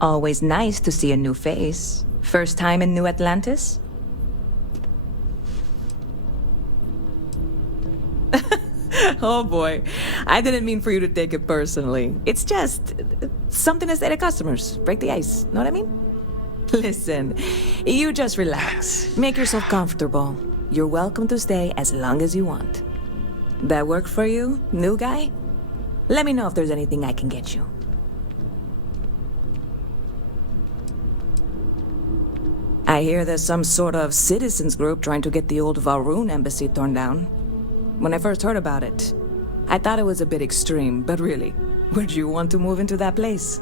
Always nice to see a new face. First time in New Atlantis? Oh boy, I didn't mean for you to take it personally. It's just something to say to customers. Break the ice, know what I mean? Listen, you just relax. Make yourself comfortable. You're welcome to stay as long as you want. That work for you, new guy? Let me know if there's anything I can get you. I hear there's some sort of citizens group trying to get the old Valroon embassy torn down. When I first heard about it, I thought it was a bit extreme, but really, would you want to move into that place?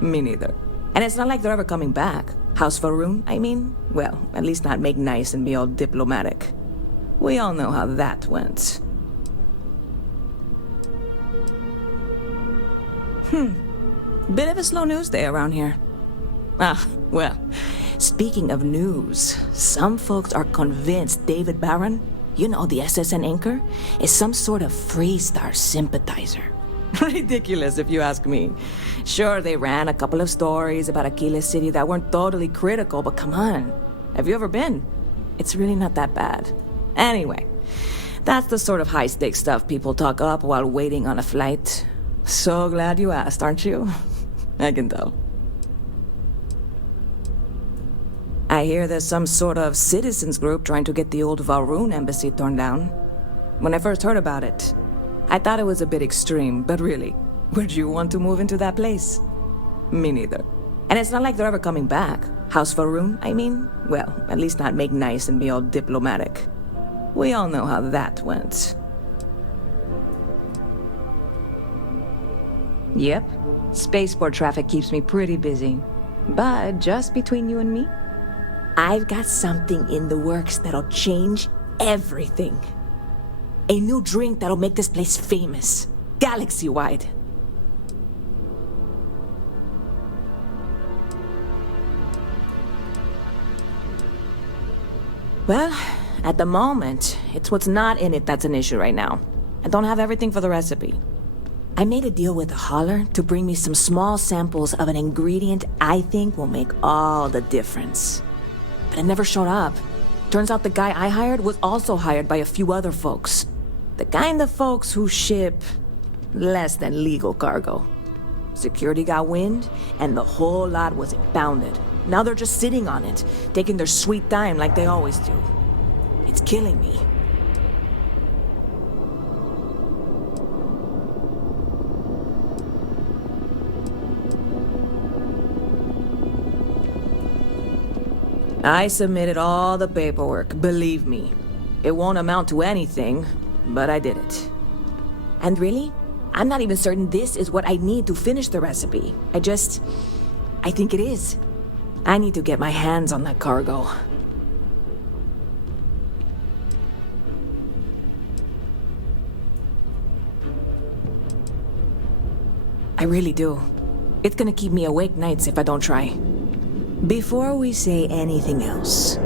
Me neither. And it's not like they're ever coming back. House Valroon, I mean? Well, at least not make nice and be all diplomatic. We all know how that went. Bit of a slow news day around here. Well, speaking of news, some folks are convinced David Barron, you know, the SSN anchor, is some sort of Freestar sympathizer. Ridiculous, if you ask me. Sure, they ran a couple of stories about Aquila City that weren't totally critical, but come on. Have you ever been? It's really not that bad. Anyway, that's the sort of high-stakes stuff people talk up while waiting on a flight. So glad you asked, aren't you? I can tell. I hear there's some sort of citizens group trying to get the old Valroon embassy torn down. When I first heard about it, I thought it was a bit extreme, but really, would you want to move into that place? Me neither. And it's not like they're ever coming back. House Valroon, I mean? Well, at least not make nice and be all diplomatic. We all know how that went. Yep. Spaceport traffic keeps me pretty busy. But just between you and me, I've got something in the works that'll change everything. A new drink that'll make this place famous, galaxy-wide. Well, at the moment, it's what's not in it that's an issue right now. I don't have everything for the recipe. I made a deal with a hauler to bring me some small samples of an ingredient I think will make all the difference. But it never showed up. Turns out the guy I hired was also hired by a few other folks. The kind of folks who ship less than legal cargo. Security got wind, and the whole lot was impounded. Now they're just sitting on it, taking their sweet time like they always do. It's killing me. I submitted all the paperwork, believe me. It won't amount to anything, but I did it. And really, I'm not even certain this is what I need to finish the recipe. I think it is. I need to get my hands on that cargo. I really do. It's gonna keep me awake nights if I don't try. Before we say anything else,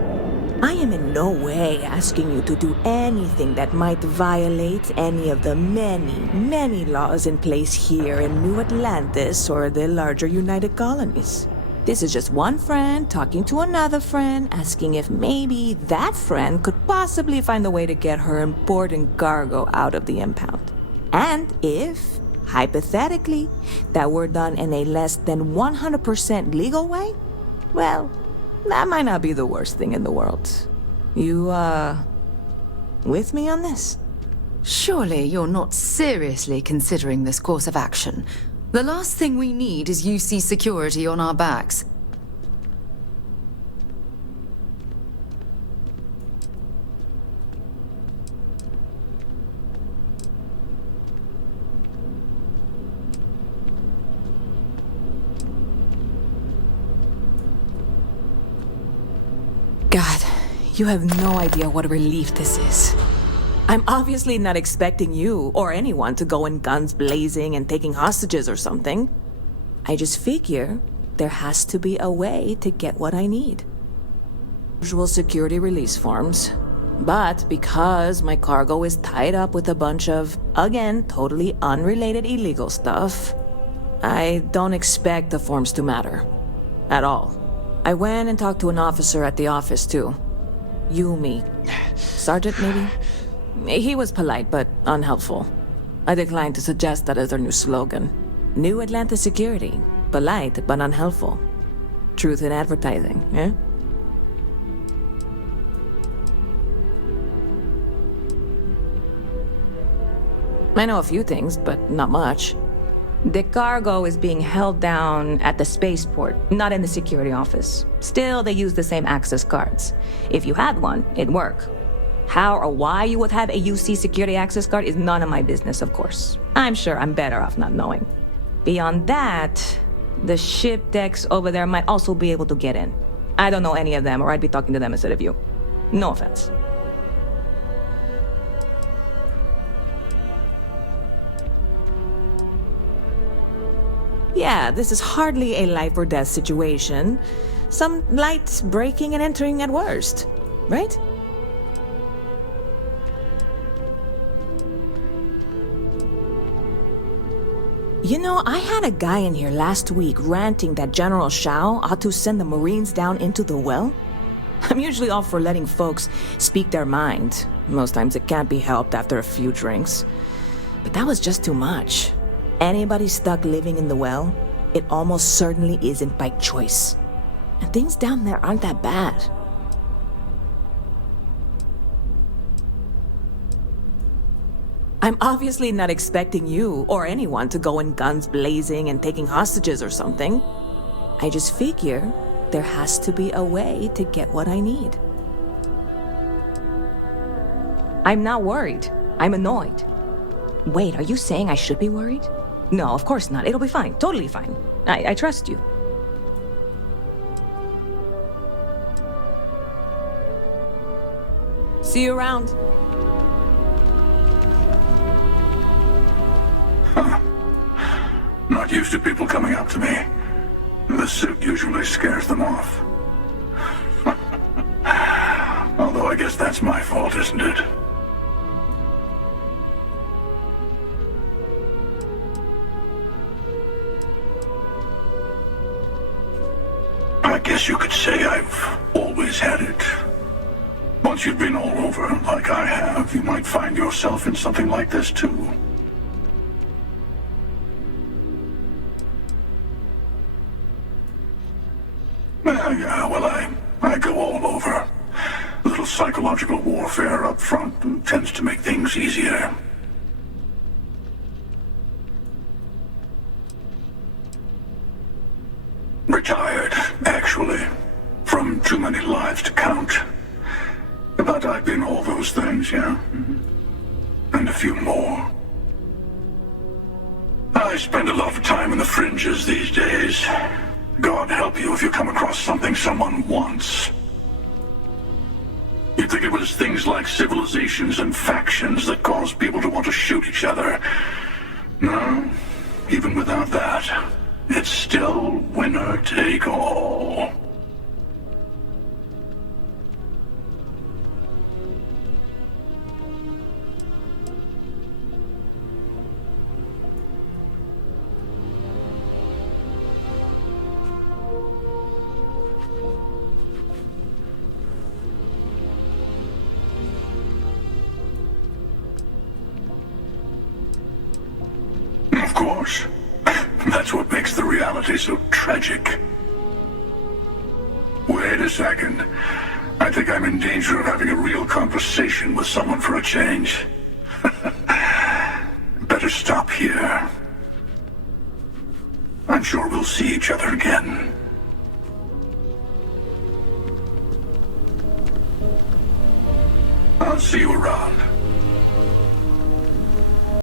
I am in no way asking you to do anything that might violate any of the many, many laws in place here in New Atlantis or the larger United Colonies. This is just one friend talking to another friend, asking if maybe that friend could possibly find a way to get her important cargo out of the impound. And if, hypothetically, that were done in a less than 100% legal way, well, that might not be the worst thing in the world. You, with me on this? Surely you're not seriously considering this course of action. The last thing we need is UC security on our backs. God, you have no idea what a relief this is. I'm obviously not expecting you or anyone to go in guns blazing and taking hostages or something. I just figure there has to be a way to get what I need. Usual security release forms. But because my cargo is tied up with a bunch of, again, totally unrelated illegal stuff, I don't expect the forms to matter. At all. I went and talked to an officer at the office, too. Yumi. Sergeant, maybe? He was polite, but unhelpful. I declined to suggest that as their new slogan. New Atlanta Security. Polite, but unhelpful. Truth in advertising, eh? I know a few things, but not much. The cargo is being held down at the spaceport, not in the security office. Still, they use the same access cards. If you had one, it'd work. How or why you would have a UC security access card is none of my business, of course. I'm sure I'm better off not knowing. Beyond that, the ship decks over there might also be able to get in. I don't know any of them, or I'd be talking to them instead of you. No offense. Yeah, this is hardly a life or death situation. Some light breaking and entering at worst, right? You know, I had a guy in here last week ranting that General Shao ought to send the Marines down into the well. I'm usually all for letting folks speak their mind. Most times it can't be helped after a few drinks. But that was just too much. Anybody stuck living in the well, it almost certainly isn't by choice. And things down there aren't that bad. I'm obviously not expecting you or anyone to go in guns blazing and taking hostages or something. I just figure there has to be a way to get what I need. I'm not worried. I'm annoyed. Wait, are you saying I should be worried? No, of course not. It'll be fine. Totally fine. I trust you. See you around. Not used to people coming up to me. The suit usually scares them off. Although I guess that's my fault, isn't it? I guess you could say I've always had it. Once you've been all over, like I have, you might find yourself in something like this too. Yeah, well, I go all over. A little psychological warfare up front tends to make things easier. Retired, actually. From too many lives to count. But I've been all those things, yeah. And a few more. I spend a lot of time in the fringes these days. God help you if you come across something someone wants. You'd think it was things like civilizations and factions that cause people to want to shoot each other. No, even without that, it's still winner take all. Of course. That's what makes the reality so tragic. Wait a second. I think I'm in danger of having a real conversation with someone for a change. Better stop here. I'm sure we'll see each other again. I'll see you around.